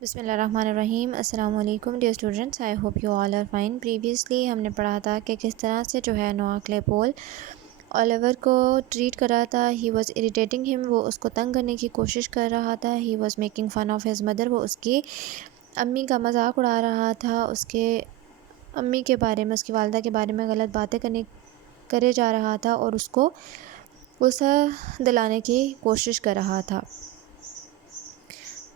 بسم اللہ الرحمن الرحیم۔ السلام علیکم dear students, I hope you all are fine. Previously ہم نے پڑھا تھا کہ کس طرح سے جو ہے نوآ کلیپول اولیور کو ٹریٹ کر رہا تھا۔ ہی واز اریٹیٹنگ ہم، وہ اس کو تنگ کرنے کی کوشش کر رہا تھا۔ He was making fun of his mother, وہ اس کی امی کا مذاق اڑا رہا تھا، اس کے امی کے بارے میں، اس کی والدہ کے بارے میں غلط باتیں کرے جا رہا تھا اور اس کو غصہ دلانے کی کوشش کر رہا تھا۔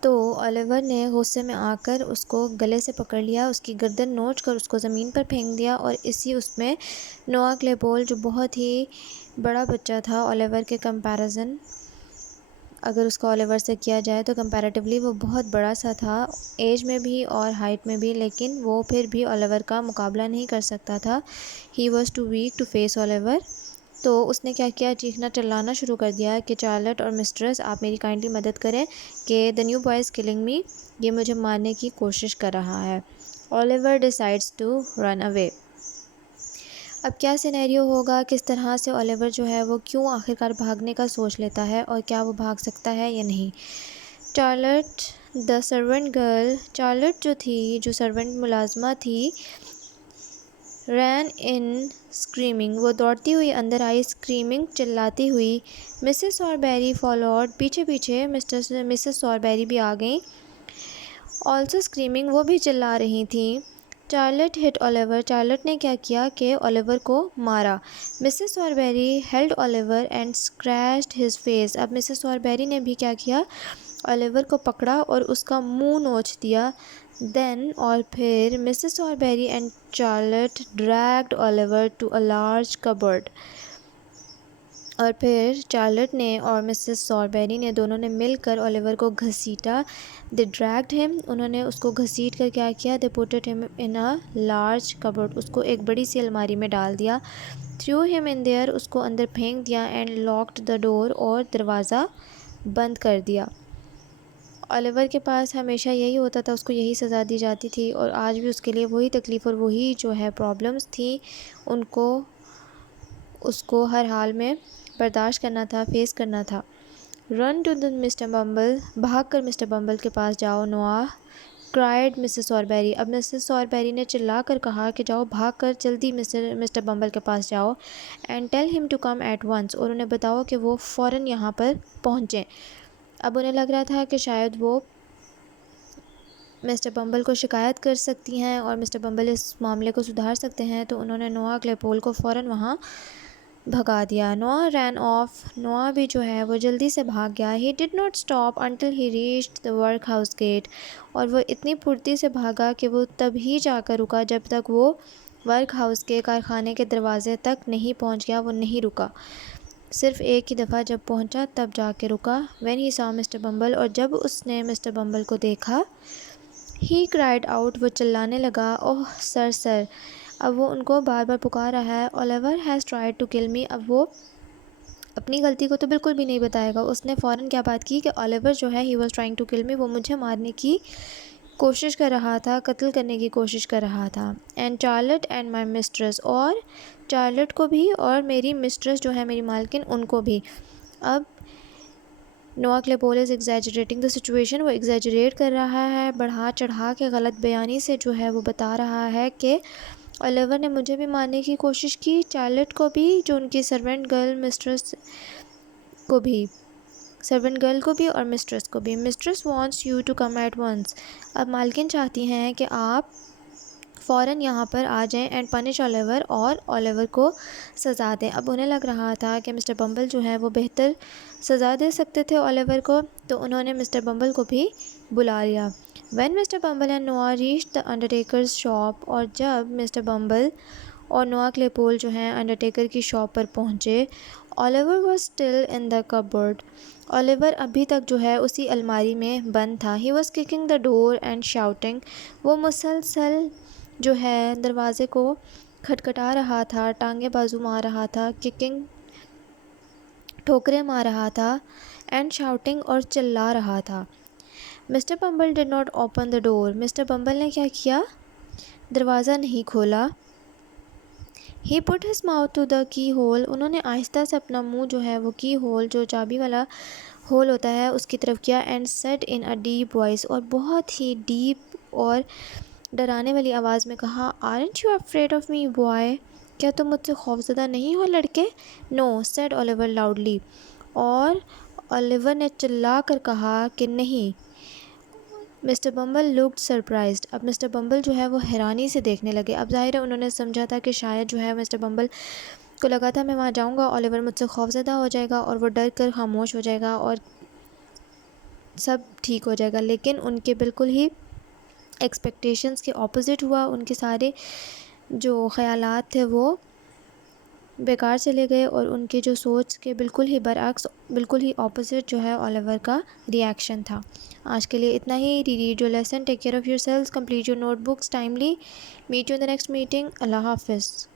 تو اولیور نے غصے میں آ کر اس کو گلے سے پکڑ لیا، اس کی گردن نوچ کر اس کو زمین پر پھینک دیا، اور اس میں نوآ کلیپول جو بہت ہی بڑا بچہ تھا اولیور کے کمپیریزن، اگر اس کو اولیور سے کیا جائے تو کمپیریٹیولی وہ بہت بڑا سا تھا، ایج میں بھی اور ہائٹ میں بھی، لیکن وہ پھر بھی اولیور کا مقابلہ نہیں کر سکتا تھا۔ He was too weak to face Oliver. تو اس نے کیا کیا، چیخنا چلانا شروع کر دیا کہ چارلٹ اور مسٹرس، آپ میری کائنڈلی مدد کریں کہ the new boy is killing me، یہ مجھے مارنے کی کوشش کر رہا ہے۔ Oliver decides to run away۔ اب کیا سینیریو ہوگا، کس طرح سے اولیور جو ہے وہ کیوں آخرکار بھاگنے کا سوچ لیتا ہے، اور کیا وہ بھاگ سکتا ہے یا نہیں۔ چارلٹ the servant girl، چارلٹ جو سرونٹ ملازمہ تھی، ran in screaming، وہ دوڑتی ہوئی اندر آئی، screaming، چلاتی ہوئی۔ مسز ساربیری followed، پیچھے مسز ساربیری بھی آ گئیں، also screaming، وہ بھی چلا رہی تھیں۔ چارلٹ hit اولیور، چارلٹ نے کیا کیا کہ اولیور کو مارا۔ Mrs Sowerberry held Oliver and scratched his face، اب مسز ساربیری نے بھی کیا کیا، اولیور کو پکڑا اور اس کا منہ نوچ دیا۔ Then، اور پھر Mrs Sowerberry and Charlotte dragged Oliver to a large cupboard، اور پھر چارلٹ نے اور مسز ساربیری نے دونوں نے مل کر اولیور کو گھسیٹا۔ They dragged him، انہوں نے اس کو گھسیٹ کر کیا کیا، They put him in a large cupboard، اس کو ایک بڑی سی الماری میں ڈال دیا۔ Threw him in there، اس کو اندر پھینک دیا، and locked the door، اور دروازہ بند کر دیا۔ اولیور کے پاس ہمیشہ یہی ہوتا تھا، اس کو یہی سزا دی جاتی تھی، اور آج بھی اس کے لیے وہی تکلیف اور وہی جو ہے پرابلمس تھیں، اس کو ہر حال میں برداشت کرنا تھا، فیس کرنا تھا۔ رن ٹو the مسٹر بمبل، بھاگ کر مسٹر بمبل کے پاس جاؤ، نوآ cried مسز ساربیری، اب مسز ساربیری نے چلا کر کہا کہ جاؤ، بھاگ کر جلدی مسٹر بمبل کے پاس جاؤ، and tell him to come at once، اور انہیں بتاؤ کہ وہ فوراً یہاں پر پہنچیں۔ اب انہیں لگ رہا تھا کہ شاید وہ مسٹر بمبل کو شکایت کر سکتی ہیں اور مسٹر بمبل اس معاملے کو سدھار سکتے ہیں، تو انہوں نے نوآ کلیپول کو فوراً وہاں بھگا دیا۔ نوآ رین آف، نوآ بھی جو ہے وہ جلدی سے بھاگ گیا۔ He did not stop until he reached the workhouse gate، اور وہ اتنی پھرتی سے بھاگا کہ وہ تب ہی جا کر رکا جب تک وہ ورک ہاؤس کے کارخانے کے دروازے تک نہیں پہنچ گیا، وہ نہیں رکا، صرف ایک ہی دفعہ جب پہنچا تب جا کے رکا۔ When he saw Mr Bumble, اور جب اس نے مسٹر بمبل کو دیکھا، he cried out، وہ چلانے لگا، اوہ سر، اب وہ ان کو بار بار پکار رہا ہے۔ Oliver has tried to kill me، اب وہ اپنی غلطی کو تو بالکل بھی نہیں بتائے گا، اس نے فوراً کیا بات کی کہ اولیور جو ہے he was trying to kill me، وہ مجھے مارنے کی کوشش کر رہا تھا، قتل کرنے کی کوشش کر رہا تھا۔ And Charlotte and my mistress، اور چارلٹ کو بھی اور میری مسٹرس جو ہے میری مالکن، ان کو بھی۔ اب نوآ کلیپول is exaggerating the situation، وہ ایگزیجریٹ کر رہا ہے، بڑھا چڑھا کے غلط بیانی سے جو ہے وہ بتا رہا ہے کہ اولیور نے مجھے بھی مارنے کی کوشش کی، چارلٹ کو بھی، جو ان کی سرونٹ گرل مسٹرس کو بھی، سرونٹ گرل کو بھی اور مسٹرس کو بھی۔ Mistress wants you to come at once, اب مالکن چاہتی ہیں کہ آپ فوراً یہاں پر آ جائیں، اینڈ پنش اولیور، اور اولیور کو سزا دیں۔ اب انہیں لگ رہا تھا کہ مسٹر بمبل جو ہے وہ بہتر سزا دے سکتے تھے اولیور کو، تو انہوں نے مسٹر بمبل کو بھی بلا لیا۔ When Mr Bumble and Noah reached the undertaker's shop، اور جب مسٹر بمبل اور نوآ کلیپول جو ہیں انڈرٹیکر کی شاپ پر پہنچے، Oliver was still in the cupboard، Oliver ابھی تک جو ہے اسی الماری میں بند تھا۔ He was kicking the door and shouting، وہ مسلسل جو ہے دروازے کو کھٹکھٹا رہا تھا، ٹانگیں بازو مار رہا تھا، ککنگ، ٹھوکریں مار رہا تھا، اینڈ شاؤٹنگ، اور چلا رہا تھا۔ Mr Bumble did not open the door, Mr Bumble نے کیا کیا، دروازہ نہیں کھولا۔ He put his mouth to the key hole، انہوں نے آہستہ سے اپنا منہ جو ہے وہ کی ہول، جو چابی والا ہول ہوتا ہے اس کی طرف کیا and said in a deep voice, اور بہت ہی ڈیپ اور ڈرانے والی آواز میں کہا aren't you afraid of me boy, کیا تم مجھ سے خوفزدہ نہیں ہو لڑکے؟ نو سیڈ اولیور لاؤڈلی، اور اولیور نے چلا کر کہا کہ نہیں۔ مسٹر بمبل لکڈ سرپرائزڈ، اب مسٹر بمبل جو ہے وہ حیرانی سے دیکھنے لگے۔ اب ظاہر ہے انہوں نے سمجھا تھا کہ شاید جو ہے مسٹر بمبل کو لگا تھا میں وہاں جاؤں گا اولیور مجھ سے خوفزدہ ہو جائے گا اور وہ ڈر کر خاموش ہو جائے گا اور سب ٹھیک ہو جائے گا، لیکن ان کے بالکل ہی ایکسپیکٹیشنز کے اپوزٹ ہوا۔ ان کے سارے جو خیالات تھے وہ بیکار چلے گئے اور ان کے جو سوچ کے بالکل ہی برعکس، بالکل ہی اپوزٹ جو ہے اولیور کا ری ایکشن تھا۔ آج کے لیے اتنا ہی۔ Reread your lesson, take care of yourself, complete your notebooks timely, meet you in the next meeting, اللہ حافظ۔